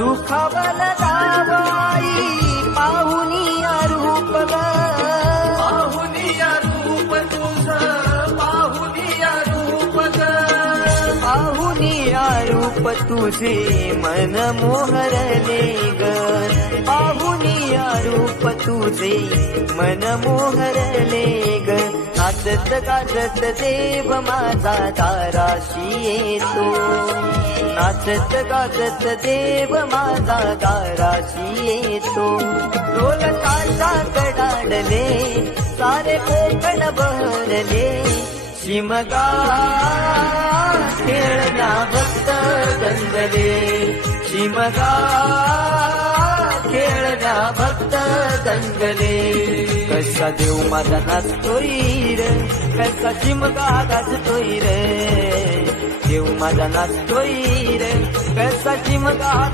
सुखावल जावाई पाहुनिया रूप ग पाहुनिया रूप तुझं पाहुनिया रूप ग पाहुनिया रूप तुझे मन मोहरले ग पाहुनिया रूप तुझे मन मोहरले ग नाचत गाजत देव माझा दाराशी येतो नाचत गाजत देव माझा दाराशी येतो ढोल ताशा कडाडले सारे कोकण बहरले शिमगा खेळला भक्त गंगले शिमगा खेळला भक्त गंगले कसा देव माझा नाचतोय रे कसा शिमगा गाजतोय रे देव माझा नाचतोय रे कसा शिमगा